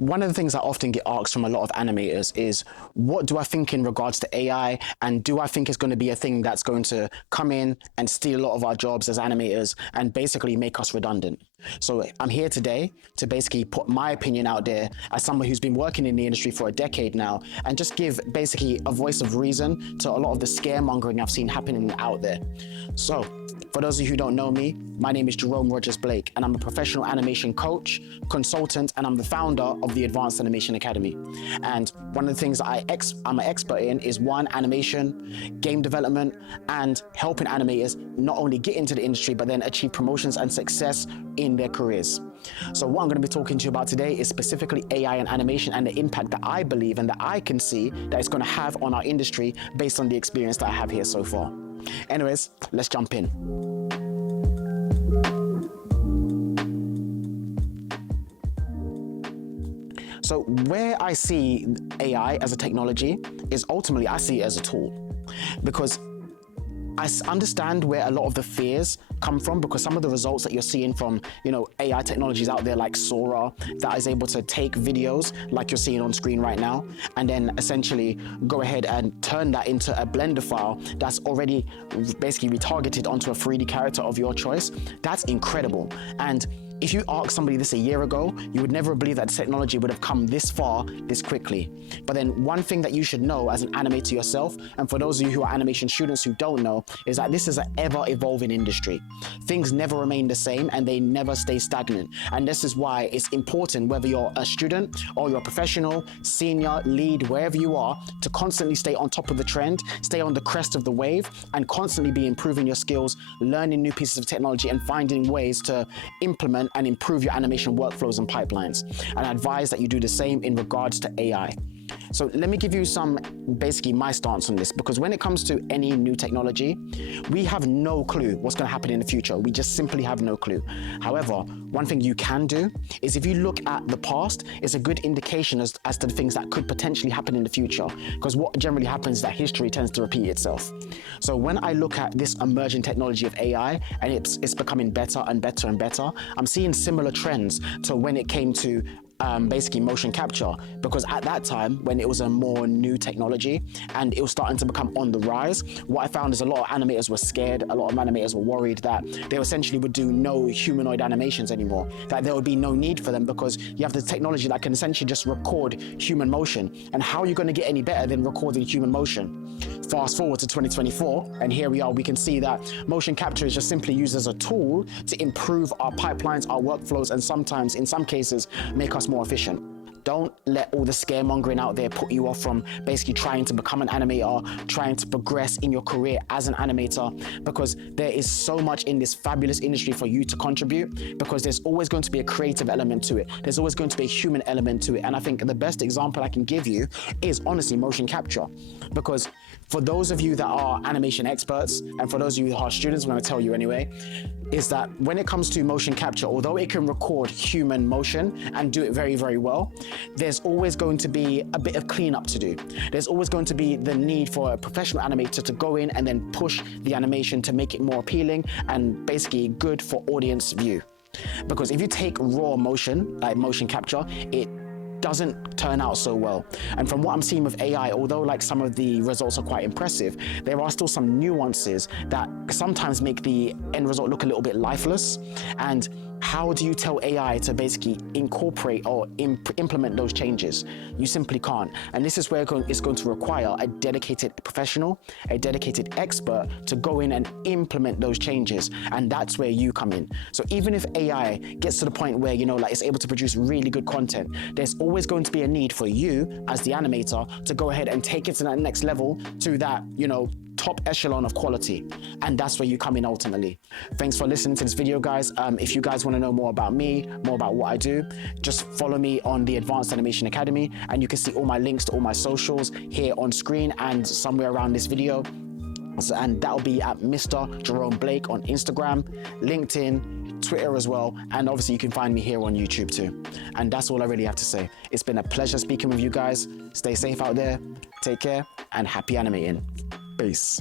One of the things I often get asked from a lot of animators is, what do I think in regards to AI? And do I think it's going to be a thing that's going to come in and steal a lot of our jobs as animators and basically make us redundant? So I'm here today to basically put my opinion out there as someone who's been working in the industry for a decade now, and just give basically a voice of reason to a lot of the scaremongering I've seen happening out there. So for those of you who don't know me, my name is Jerome Rodgers-Blake, and I'm a professional animation coach, consultant, and I'm the founder of the Advanced Animation Academy. And one of the things that I'm an expert in is animation, game development, and helping animators not only get into the industry, but then achieve promotions and success in their careers. So what I'm going to be talking to you about today is specifically AI and animation, and the impact that I believe and that I can see that it's going to have on our industry based on the experience that I have here so far. Anyways, let's jump in. So where I see AI as a technology is ultimately I see it as a tool, because I understand where a lot of the fears come from, because some of the results that you're seeing from, AI technologies out there like Sora, that is able to take videos like you're seeing on screen right now, and then essentially go ahead and turn that into a Blender file that's already basically retargeted onto a 3D character of your choice. That's incredible. And if you asked somebody this a year ago, you would never believe that technology would have come this far, this quickly. But then one thing that you should know as an animator yourself, and for those of you who are animation students who don't know, is that this is an ever-evolving industry. Things never remain the same and they never stay stagnant. And this is why it's important, whether you're a student or you're a professional, senior, lead, wherever you are, to constantly stay on top of the trend, stay on the crest of the wave, and constantly be improving your skills, learning new pieces of technology, and finding ways to implement and improve your animation workflows and pipelines. And I advise that you do the same in regards to AI. So let me give you basically my stance on this, because when it comes to any new technology, we have no clue what's going to happen in the future. We just simply have no clue. However, one thing you can do is, if you look at the past, it's a good indication as to the things that could potentially happen in the future, because what generally happens is that history tends to repeat itself. So when I look at this emerging technology of AI, and it's becoming better and better and better, I'm seeing similar trends to when it came to basically motion capture, because at that time, when it was a more new technology and it was starting to become on the rise, what I found is a lot of animators were scared, a lot of animators were worried that they essentially would do no humanoid animations anymore, that there would be no need for them, because you have the technology that can essentially just record human motion. And how are you going to get any better than recording human motion? Fast forward to 2024, and here we are. We can see that motion capture is just simply used as a tool to improve our pipelines, our workflows, and sometimes, in some cases, make us more efficient. Don't let all the scaremongering out there put you off from basically trying to become an animator, trying to progress in your career as an animator, because there is so much in this fabulous industry for you to contribute, because there's always going to be a creative element to it. There's always going to be a human element to it. And I think the best example I can give you is honestly motion capture, because for those of you that are animation experts, and for those of you that are students, I'm going to tell you anyway, is that when it comes to motion capture, although it can record human motion and do it very, very well, there's always going to be a bit of cleanup to do. There's always going to be the need for a professional animator to go in and then push the animation to make it more appealing and basically good for audience view. Because if you take raw motion, like motion capture, it doesn't turn out so well. And from what I'm seeing with AI, although like some of the results are quite impressive, there are still some nuances that sometimes make the end result look a little bit lifeless. And how do you tell AI to basically incorporate or implement those changes? You simply can't. And this is where it's going to require a dedicated professional, a dedicated expert to go in and implement those changes. And that's where you come in. So even if AI gets to the point where, it's able to produce really good content, there's always going to be a need for you as the animator to go ahead and take it to that next level, to that, top echelon of quality. And that's where you come in ultimately. Thanks for listening to this video, guys. If you guys want to know more about me, more about what I do, just follow me on the Advanced Animation Academy, and you can see all my links to all my socials here on screen and somewhere around this video. And that'll be at Mr. Jerome Blake on Instagram, LinkedIn, Twitter as well. And obviously you can find me here on YouTube too. And that's all I really have to say. It's been a pleasure speaking with you guys. Stay safe out there, take care, and happy animating. Peace.